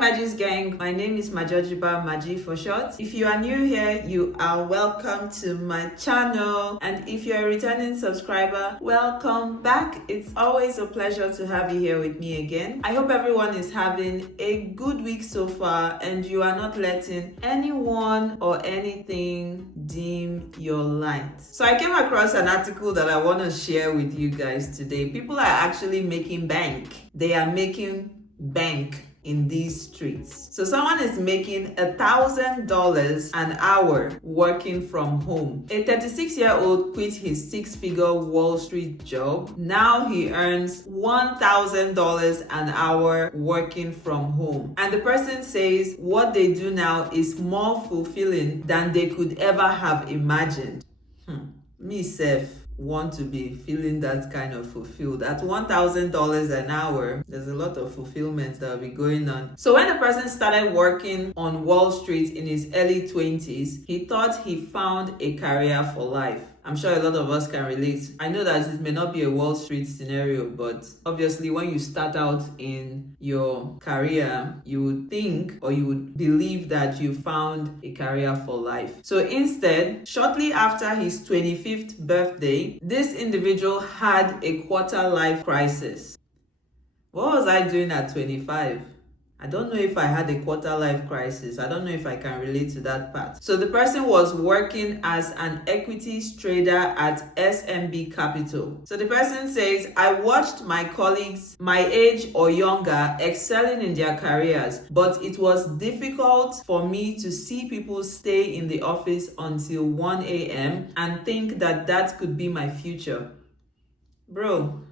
Magi's gang, my name is Majojiba Maji for short. If you are new here, you are welcome to my channel, and if you're a returning subscriber, welcome back. It's always a pleasure to have you here with me again. I hope everyone is having a good week so far and you are not letting anyone or anything dim your light. So I came across an article that I want to share with you guys today. People are actually making bank. They are making bank in these streets. So someone is making $1,000 an hour working from home. A 36-year-old quit his six-figure Wall Street job. Now he earns $1,000 an hour working from home. And the person says what they do now is more fulfilling than they could ever have imagined. Me self want to be feeling that kind of fulfilled. At $1,000 an hour, there's a lot of fulfillment that will be going on. So when the person started working on Wall Street in his early 20s, he thought he found a career for life. I'm sure a lot of us can relate. I know that it may not be a Wall Street scenario, but obviously when you start out in your career, you would think or you would believe that you found a career for life. So instead, shortly after his 25th birthday, this individual had a quarter-life crisis. What was I doing at 25? I don't know if I had a quarter-life crisis. I don't know if I can relate to that part. So the person was working as an equities trader at SMB Capital. So the person says, I watched my colleagues my age or younger excelling in their careers, but it was difficult for me to see people stay in the office until 1 a.m. and think that that could be my future. Bro,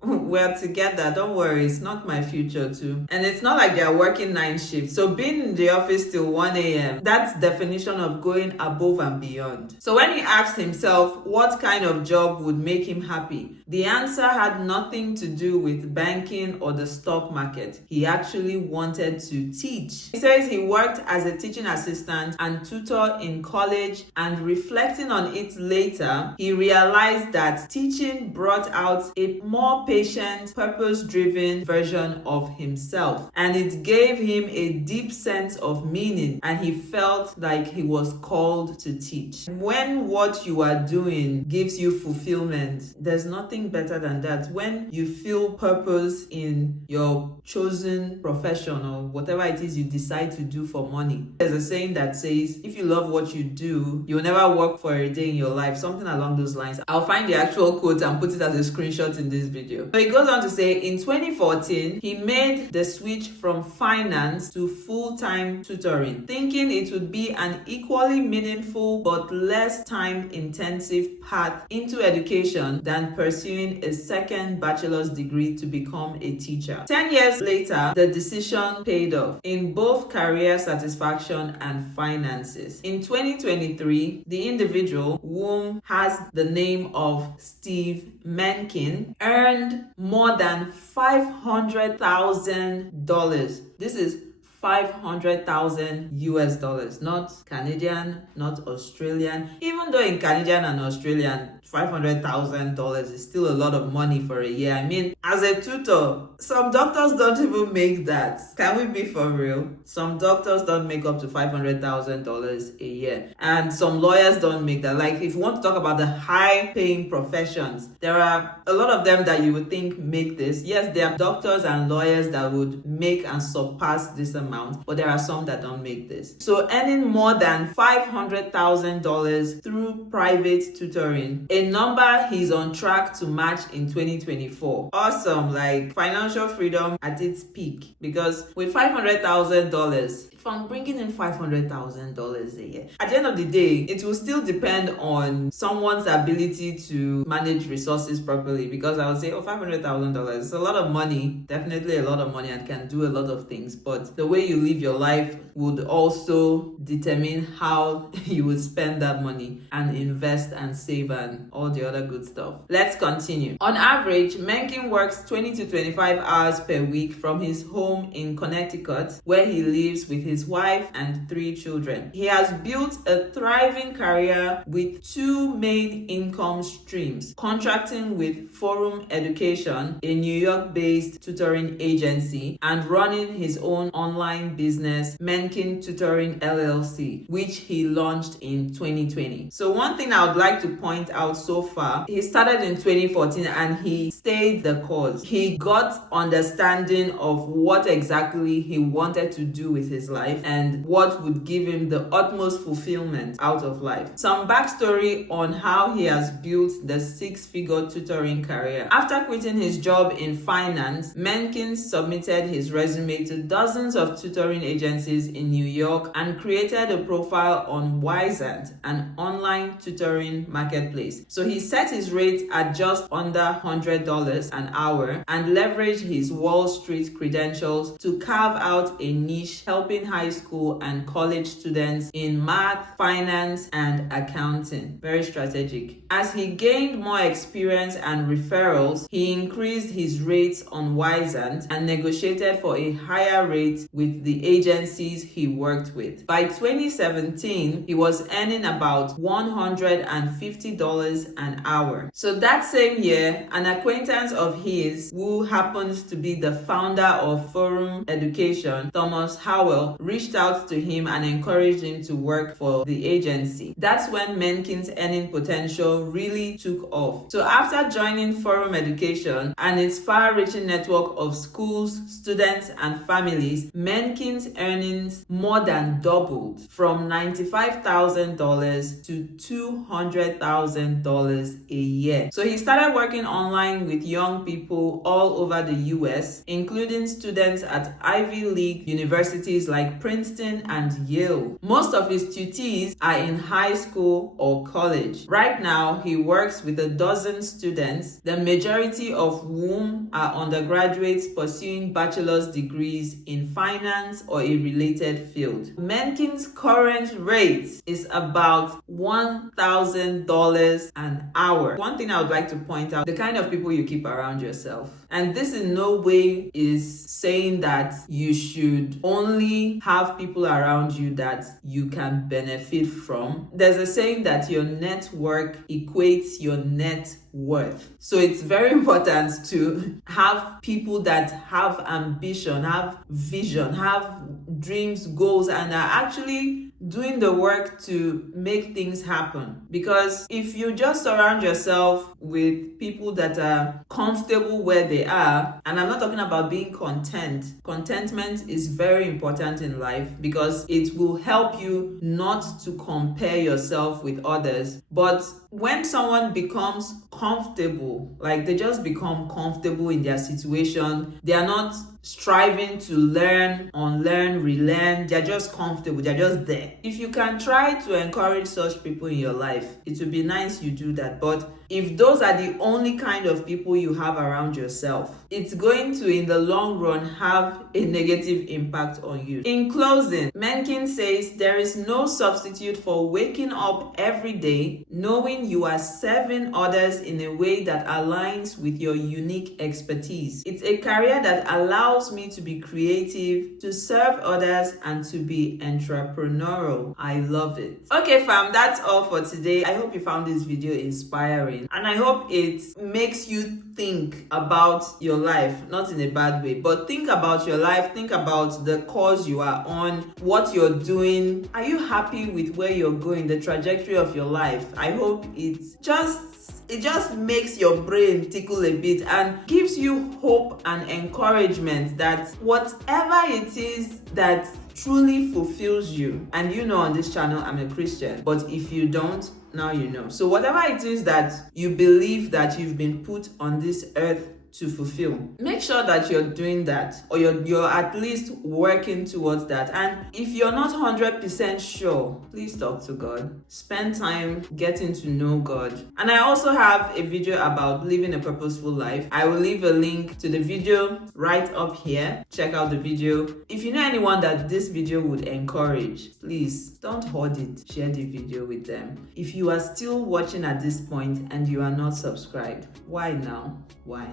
we're together, don't worry, it's not my future too. And it's not like they're working 9 shifts. So being in the office till 1 a.m., that's definition of going above and beyond. So when he asked himself what kind of job would make him happy, the answer had nothing to do with banking or the stock market. He actually wanted to teach. He says he worked as a teaching assistant and tutor in college, and reflecting on it later, he realized that teaching brought out a more patient, purpose-driven version of himself, and it gave him a deep sense of meaning, and he felt like he was called to teach. When what you are doing gives you fulfillment, there's nothing better than that. When you feel purpose in your chosen profession or whatever it is you decide to do for money. There's a saying that says, if you love what you do, you'll never work for a day in your life, something along those lines. I'll find the actual quote and put it as a screenshot in this video. So he goes on to say, in 2014, he made the switch from finance to full-time tutoring, thinking it would be an equally meaningful but less time-intensive path into education than pursuing a second bachelor's degree to become a teacher. 10 years later, the decision paid off in both career satisfaction and finances. In 2023, the individual, whom has the name of Steve Mencken, earned more than $500,000. This is 500,000 US dollars, not Canadian, not Australian. Even though in Canadian and Australian, $500,000 is still a lot of money for a year. I mean, as a tutor, some doctors don't even make that. Can we be for real? Some doctors don't make up to $500,000 a year. And some lawyers don't make that. Like, if you want to talk about the high-paying professions, there are a lot of them that you would think make this. Yes, there are doctors and lawyers that would make and surpass this amount, but there are some that don't make this. So earning more than $500,000 through private tutoring, a number he's on track to match in 2024. Awesome, like financial freedom at its peak. Because with $500,000, if I'm bringing in $500,000 a year, at the end of the day, it will still depend on someone's ability to manage resources properly. Because I would say, $500,000 is a lot of money, definitely a lot of money, and can do a lot of things. But the way you live your life would also determine how you would spend that money and invest and save and all the other good stuff. Let's continue. On average, Mencken works 20 to 25 hours per week from his home in Connecticut, where he lives with his his wife and 3 children. He has built a thriving career with 2 main income streams: contracting with Forum Education, a New York-based tutoring agency, and running his own online business, Menkin Tutoring LLC, which he launched in 2020. So one thing I would like to point out so far, he started in 2014 and he stayed the course. He got understanding of what exactly he wanted to do with his life and what would give him the utmost fulfillment out of life. Some backstory on how he has built the 6-figure tutoring career. After quitting his job in finance, Menkin submitted his resume to dozens of tutoring agencies in New York and created a profile on Wyzant, an online tutoring marketplace. So he set his rate at just under $100 an hour and leveraged his Wall Street credentials to carve out a niche helping high school and college students in math, finance, and accounting. Very strategic. As he gained more experience and referrals, he increased his rates on Wyzant and negotiated for a higher rate with the agencies he worked with. By 2017, he was earning about $150 an hour. So that same year, an acquaintance of his, who happens to be the founder of Forum Education, Thomas Howell, reached out to him and encouraged him to work for the agency. That's when Menkin's earning potential really took off. So after joining Forum Education and its far-reaching network of schools, students, and families, Menkin's earnings more than doubled from $95,000 to $200,000 a year. So he started working online with young people all over the US, including students at Ivy League universities like Princeton and Yale. Most of his tutees are in high school or college. Right now, he works with a dozen students, the majority of whom are undergraduates pursuing bachelor's degrees in finance or a related field. Menkin's current rate is about $1,000 an hour. One thing I would like to point out, the kind of people you keep around yourself. And this in no way is saying that you should only have people around you that you can benefit from. There's a saying that your network equates your net worth. So it's very important to have people that have ambition, have vision, have dreams, goals, and are actually doing the work to make things happen. Because if you just surround yourself with people that are comfortable where they are, and I'm not talking about being content. Contentment is very important in life because it will help you not to compare yourself with others. But when someone becomes comfortable, like they just become comfortable in their situation, they are not striving to learn, unlearn, relearn. They're just comfortable. They're just there. If you can try to encourage such people in your life, it would be nice you do that. But if those are the only kind of people you have around yourself, it's going to, in the long run, have a negative impact on you. In closing, Menkin says there is no substitute for waking up every day knowing you are serving others in a way that aligns with your unique expertise. It's a career that allows me to be creative, to serve others, and to be entrepreneurial. I love it. Okay, fam, that's all for today. I hope you found this video inspiring. And I hope it makes you think about your life, not in a bad way, but think about your life, think about the course you are on, what you're doing. Are you happy with where you're going, the trajectory of your life? I hope it just makes your brain tickle a bit and gives you hope and encouragement that whatever it is that truly fulfills you, and you know on this channel I'm a Christian, but if you don't, now you know. So whatever it is that you believe that you've been put on this earth to fulfill, make sure that you're doing that, or you're at least working towards that. And if you're not 100% sure, please talk to God. Spend time getting to know God. And I also have a video about living a purposeful life. I will leave a link to the video right up here. Check out the video. If you know anyone that this video would encourage, please don't hoard it. Share the video with them. If you are still watching at this point and you are not subscribed, why now? Why?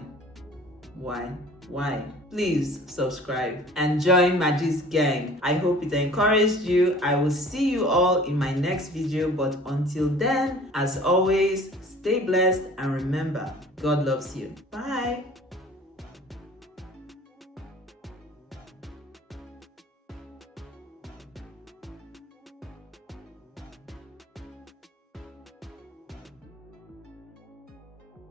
Why? Please subscribe and join Magi's gang. I hope it encouraged you. I will see you all in my next video, but until then, as always, stay blessed and remember, God loves you. Bye.